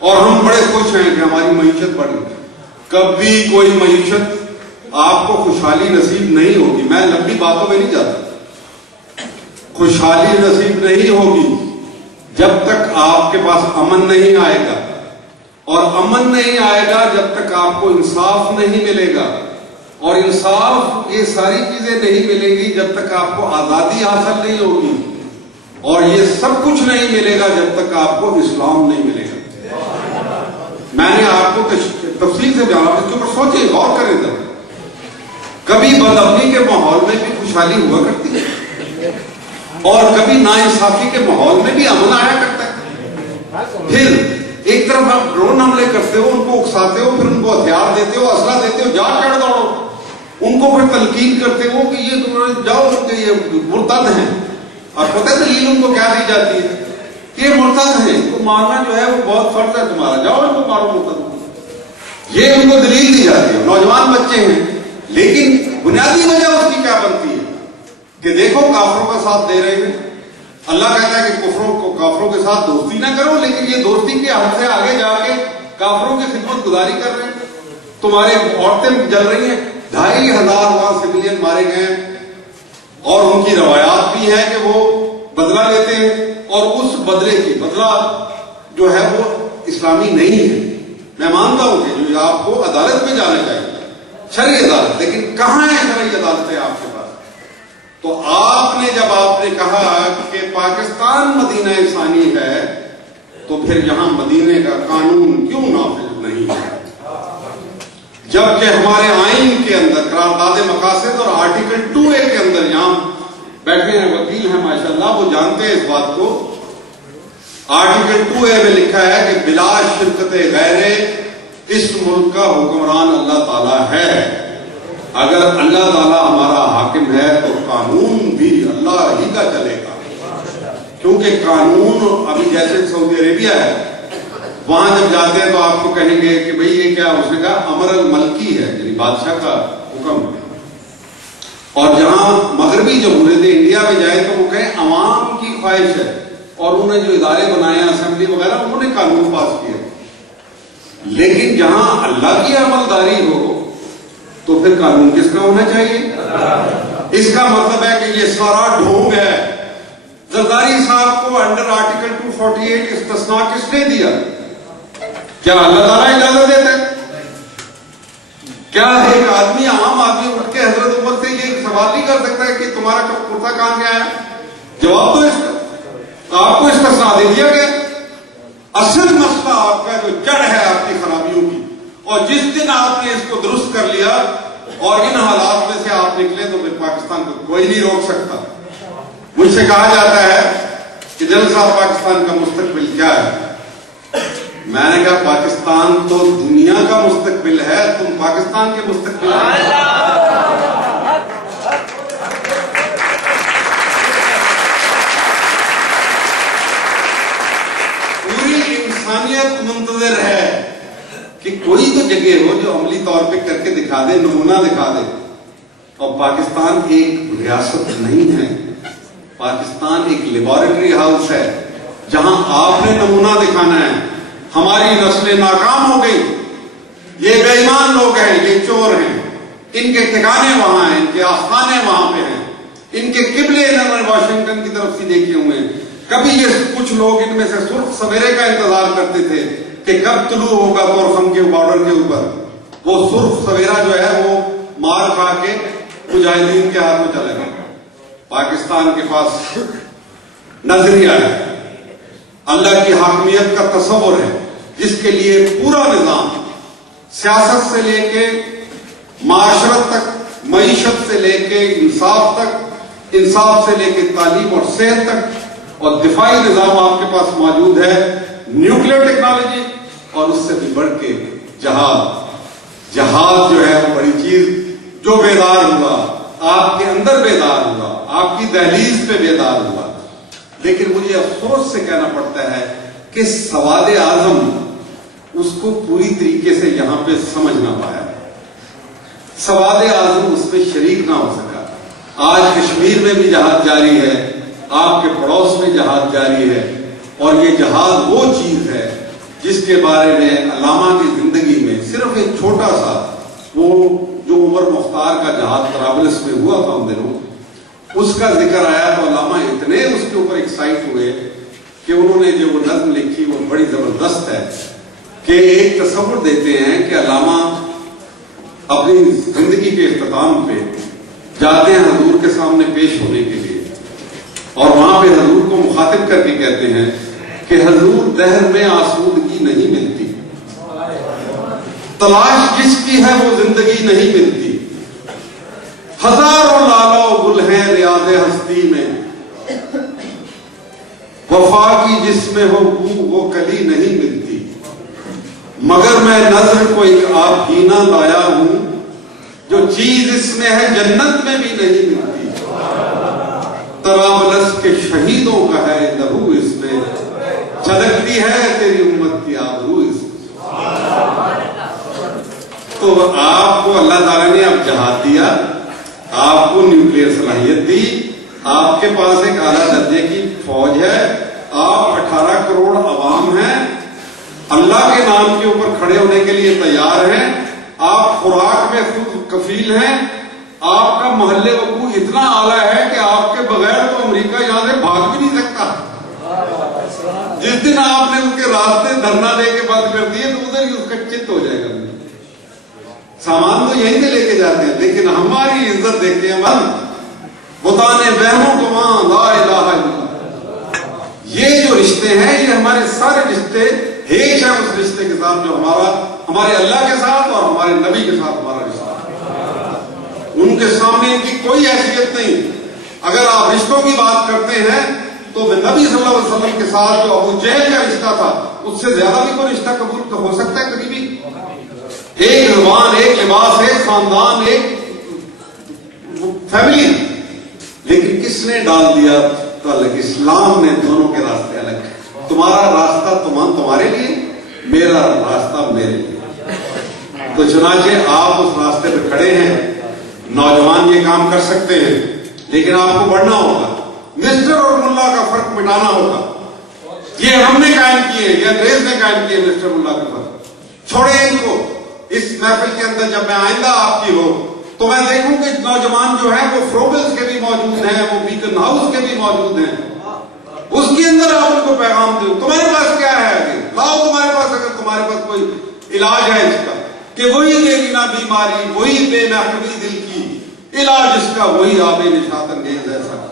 اور ہم بڑے خوش ہیں کہ ہماری معیشت بڑھی. کبھی کوئی معیشت آپ کو خوشحالی نصیب نہیں ہوگی. میں لمبی باتوں میں نہیں جاتا. خوشحالی نصیب نہیں ہوگی جب تک آپ کے پاس امن نہیں آئے گا, اور امن نہیں آئے گا جب تک آپ کو انصاف نہیں ملے گا, اور انصاف یہ ساری چیزیں نہیں ملیں گی جب تک آپ کو آزادی حاصل نہیں ہوگی, اور یہ سب کچھ نہیں ملے گا جب تک آپ کو اسلام نہیں ملے گا. میں نے آپ کو تفصیل سے جانا, اس کے اوپر سوچیں, غور کریں. تب کبھی بدامنی کے ماحول میں بھی خوشحالی ہوا کرتی ہے, اور کبھی ناانصافی کے ماحول میں بھی امن آیا کرتا ہے. پھر ایک طرف آپ ڈرون حملے کرتے ہو, ان کو اکساتے ہو, پھر ان کو ہتھیار دیتے ہو, اسلحہ دیتے ہو, جا چڑھ دوڑو, ان کو پھر تلقین کرتے ہو کہ یہ تم جاؤ کہ یہ مرتد ہیں. اور پتہ ہے دلیل ان کو کیا دی جاتی ہے کہ یہ مرتد ہیں, ان کو مارنا جو ہے وہ بہت فرض ہے تمہارا, جاؤ ان کو مارو مرتد. یہ ان کو دلیل دی جاتی ہے. نوجوان بچے ہیں, لیکن بنیادی وجہ اس کی کیا بنتی ہے کہ دیکھو کافروں کا ساتھ دے رہے ہیں. اللہ کہتا ہے کہ کافروں کے ساتھ دوستی نہ کرو, لیکن یہ دوستی کے حد سے آگے جا کے کافروں کی خدمت گزاری کر رہے ہیں. تمہارے عورتیں جل رہی ہیں, 2500 وہاں سویلین مارے گئے ہیں, اور ان کی روایات بھی ہے کہ وہ بدلہ لیتے ہیں, اور اس بدلے کی بدلہ جو ہے وہ اسلامی نہیں ہے. میں مانتا ہوں کہ جو آپ کو عدالت میں جانا چاہیے, شرعی عدالت, لیکن کہاں ہے شرعی عدالتیں آپ کے پاس؟ تو آپ نے جب آپ نے کہا کہ پاکستان مدینہ ثانی ہے, تو پھر یہاں مدینے کا قانون کیوں نافذ نہیں ہے؟ جبکہ ہمارے آئین کے اندر قرارداد مقاصد اور آرٹیکل 2A کے اندر, یہاں بیٹھے ہیں وکیل ہیں ماشاءاللہ, وہ جانتے ہیں اس بات کو. آرٹیکل 2A میں لکھا ہے کہ بلا شرکت غیر اس ملک کا حکمران اللہ تعالیٰ ہے. اگر اللہ تعالیٰ ہمارا حاکم ہے تو قانون بھی اللہ ہی کا چلے گا, کیونکہ قانون ابھی جیسے سعودی عربیہ ہے, وہاں جب جاتے ہیں تو آپ کو کہیں گے کہ بھئی یہ کیا, اس نے کہا امر الملکی ہے, یعنی بادشاہ کا حکم ہے. اور جہاں مغربی جمہوریت انڈیا میں جائے تو وہ کہیں عوام کی خواہش ہے, اور انہوں نے جو ادارے بنائے ہیں اسمبلی وغیرہ, انہوں نے قانون پاس کیے. لیکن جہاں اللہ کی عملداری ہو تو پھر قانون کس کا ہونا چاہیے؟ اس کا مطلب ہے کہ یہ سارا ڈھونگ ہے. زرداری صاحب کو انڈر آرٹیکل 248 استثناء کس نے دیا؟ کیا اللہ تعالیٰ اجازت دیتا ہے؟ کیا ایک آدمی, عام آدمی اٹھ کے حضرت عمر سے یہ سوال نہیں کر سکتا ہے کہ تمہارا کرتا کہاں گیا ہے؟ جواب تو اس کا, آپ کو استثناء دے دیا گیا. اصل مسئلہ آپ کا جو جڑ ہے آپ کی خرابیوں کی, اور جس دن آپ نے اس کو درست کر لیا اور ان حالات میں سے آپ نکلے تو پھر پاکستان کو کوئی نہیں روک سکتا. مجھ سے کہا جاتا ہے کہ جلال صاحب پاکستان کا مستقبل کیا ہے؟ میں نے کہا پاکستان تو دنیا کا مستقبل ہے, تم پاکستان کے مستقبل پوری انسانیت منتظر ہے کہ کوئی تو جگہ ہو جو عملی طور پہ کر کے دکھا دے, نمونہ دکھا دے. اور پاکستان ایک ریاست نہیں ہے, پاکستان ایک لیبارٹری ہاؤس ہے جہاں آپ نے نمونہ دکھانا ہے. ہماری نسلیں ناکام ہو گئی, یہ بے ایمان لوگ ہیں, یہ چور ہیں, ان کے ٹھکانے وہاں ہیں, ان کے آستانے وہاں پہ ہیں, ان کے قبلے انہوں نے واشنگٹن کی طرف سے دیکھے ہوئے ہیں. کبھی یہ کچھ لوگ ان میں سے سرخ سویرے کا انتظار کرتے تھے کہ کب طلوع ہوگا طورخم کے بارڈر کے اوپر. وہ سرخ سویرا جو ہے وہ مار کھا کے مجاہدین کے ہاتھ میں چلے گا. پاکستان کے پاس نظریہ ہے, اللہ کی حاکمیت کا تصور ہے, جس کے لیے پورا نظام سیاست سے لے کے معاشرت تک, معیشت سے لے کے انصاف تک, انصاف سے لے کے تعلیم اور صحت تک, اور دفاعی نظام آپ کے پاس موجود ہے, نیوکلیر ٹیکنالوجی, اور اس سے بھی بڑھ کے جہاد. جہاد جو ہے وہ بڑی چیز, جو بیدار ہوا آپ کے اندر بیدار ہوا, آپ کی دہلیز پہ بیدار ہوا. لیکن مجھے افسوس سے کہنا پڑتا ہے کہ سواد اعظم اس کو پوری طریقے سے یہاں پہ سمجھ نہ پایا, سواد اعظم اس پہ شریک نہ ہو سکا. آج کشمیر میں بھی جہاد جاری ہے, آپ کے پڑوس میں جہاد جاری ہے, اور یہ جہاد وہ چیز ہے جس کے بارے میں علامہ کی زندگی میں صرف ایک چھوٹا سا وہ جو عمر مختار کا جہاد طرابلس میں ہوا تھا ان دنوں، اس کا ذکر آیا تو علامہ اتنے اس کے اوپر ایکسائٹ ہوئے کہ انہوں نے جو وہ نظم لکھی وہ بڑی زبردست ہے کہ ایک تصور دیتے ہیں کہ علامہ اپنی زندگی کے اختتام پہ جاتے ہیں حضور کے سامنے پیش ہونے کے لیے، اور وہاں پہ حضور کو مخاطب کر کے کہتے ہیں کہ حضور دہر میں آسودگی نہیں ملتی، تلاش جس کی ہے وہ زندگی نہیں ملتی، ہزاروں لالا و گل ہیں ریاض ہستی میں، وفا کی جس میں ہو بو وہ کلی نہیں ملتی، مگر میں نظر کو ایک آبگینہ لایا ہوں جو چیز اس میں ہے جنت میں بھی نہیں ملتی، طرابلس کے شہیدوں کا ہے لہو اس میں، چھلکتی ہے تیری امت کی آبرو اس میں۔ تو آپ کو اللہ تعالیٰ نے اب جہاد دیا، آپ کو نیوکلیئر صلاحیت دی، آپ کے پاس ایک اعلیٰ درجے کی فوج ہے، آپ 18 کروڑ عوام ہیں، اللہ کے نام کے اوپر کھڑے ہونے کے لیے تیار ہیں، آپ خوراک میں خود کفیل ہیں، آپ کا محل وقوع اتنا اعلیٰ ہے کہ آپ کے بغیر تو امریکہ یہاں سے بھاگ بھی نہیں سکتا۔ جس دن آپ نے ان کے راستے دھرنا دے کے بند کر دیے تو ادھر ہی اس کا چت ہو جائے گا۔ سامان تو یہیں سے لے کے جاتے ہیں، لیکن ہماری عزت دیکھتے ہیں بتانے بہنوں کو وہاں لا الہ الا اللہ۔ یہ جو رشتے ہیں یہ ہمارے سارے رشتے ہیش ہے اس رشتے کے ساتھ جو ہمارے اللہ کے ساتھ اور ہمارے نبی کے ساتھ ہمارا رشتہ، ان کے سامنے ان کی کوئی حیثیت نہیں۔ اگر آپ رشتوں کی بات کرتے ہیں تو نبی صلی اللہ علیہ وسلم کے ساتھ جو ابو جہل کا رشتہ تھا اس سے زیادہ بھی کوئی رشتہ قبول ہو سکتا ہے کبھی بھی؟ ایک زبان، ایک لباس، ایک خاندان، ایک فیملی، لیکن کس نے ڈال دیا تعلق؟ اسلام نے دونوں کے راستے الگ ہے۔ تمہارا راستہ تمہارے لیے، میرا راستہ میرے لیے۔ تو چنانچہ آپ اس راستے پہ کھڑے ہیں، نوجوان یہ کام کر سکتے ہیں، لیکن آپ کو بڑھنا ہوگا، مسٹر اور ملا کا فرق مٹانا ہوگا۔ یہ ہم نے قائم کیے، یہ انگریز نے قائم کیے مسٹر ملا کا فرق، چھوڑے ان کو۔ اس محفل کے اندر جب میں آئندہ آپ کی ہو تو میں دیکھوں کہ نوجوان جو ہیں وہ فروبلز کے بھی موجود ہیں، وہ بیکن ہاؤس کے بھی موجود ہیں، اس کے اندر آپ ان کو پیغام دو۔ تمہارے پاس کیا ہے آگے؟ لاؤ تمہارے پاس، اگر تمہارے پاس کوئی علاج ہے اس کا کہ وہی دے نہ بیماری، وہی بے محکمی دل کی، علاج اس کا وہی آب نشاط انگیز ایسا،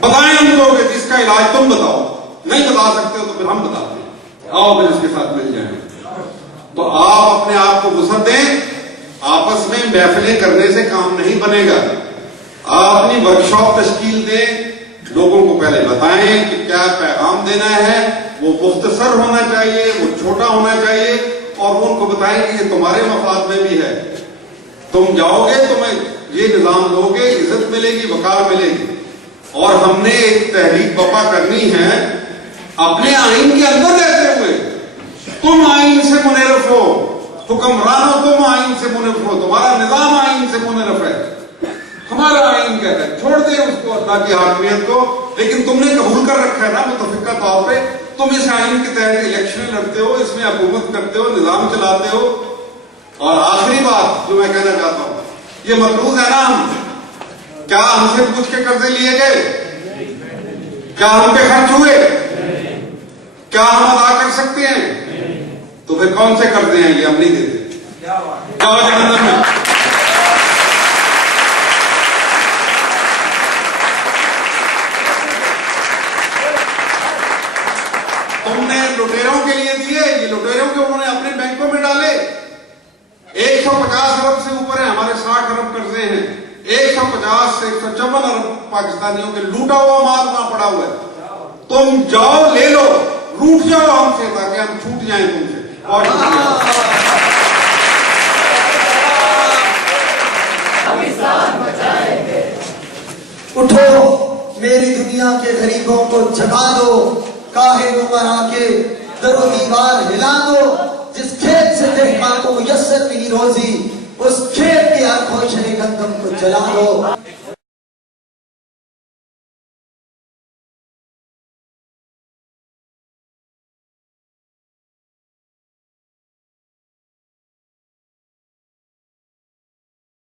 بتائیں ان کو کہ اس کا علاج تم بتاؤ۔ نہیں بتا سکتے ہو تو پھر ہم بتاتے ہیں، آؤ پھر اس کے ساتھ مل جائیں۔ تو آپ اپنے آپ کو وسعت دیں، آپس میں محفلیں کرنے سے کام نہیں بنے گا۔ آپ اپنی ورکشاپ تشکیل دیں، لوگوں کو پہلے بتائیں کہ کیا پیغام دینا ہے، وہ مختصر ہونا چاہیے، وہ چھوٹا ہونا چاہیے، اور ان کو بتائیں کہ یہ تمہارے مفاد میں بھی ہے۔ تم جاؤ گے، تمہیں یہ نظام لو گے، عزت ملے گی، وقار ملے گی۔ اور ہم نے ایک تحریک برپا کرنی ہے اپنے آئین کے اندر رہتے ہوئے۔ تم آئین سے منحرف ہو، حکمرانوں تم آئین سے منحرف ہو، تمہارا نظام آئین سے منحرف ہے۔ ہمارا آئین کہتا ہے چھوڑ دیں اس کو، اللہ کی حاکمیت کو، لیکن تم نے قبول کر رکھا ہے نا متفقہ طور پہ، تم اس آئین کے تحت الیکشن لڑتے ہو، اس میں حکومت کرتے ہو، نظام چلاتے ہو۔ اور آخری بات جو میں کہنا چاہتا ہوں، یہ مقروض ہے نا، ہم کیا ہم سے پوچھ کے قرضے لیے گئے؟ کیا ہم پہ خرچ ہوئے؟ کیا ہم ادا کر سکتے ہیں؟ تو پھر کون سے قرضے ہیں یہ ہم نہیں دیتے؟ جاؤ جہنم میں۔ تم نے لٹیروں کے لیے دیے، یہ لٹیروں کے انہوں نے اپنے بینکوں میں ڈالے۔ 150 ارب سے اوپر ہے، ہمارے 60 ارب قرضے ہیں۔ 150 سے 154 ارب پاکستانیوں کے لوٹا ہوا مال وہاں پڑا ہوا ہے۔ تم جاؤ لے لو، روٹ جاؤ ہم سے تاکہ ہم چھوٹ جائیں تم سے۔ اور اٹھو میری دنیا کے غریبوں کو جگا دو، کاہے نمرا کے در و دیوار ہلا دو۔ جس کھیت سے دہقان کو میسر ملی روزی، اس کھیت کے ہر خوشے گندم کو جلا دو۔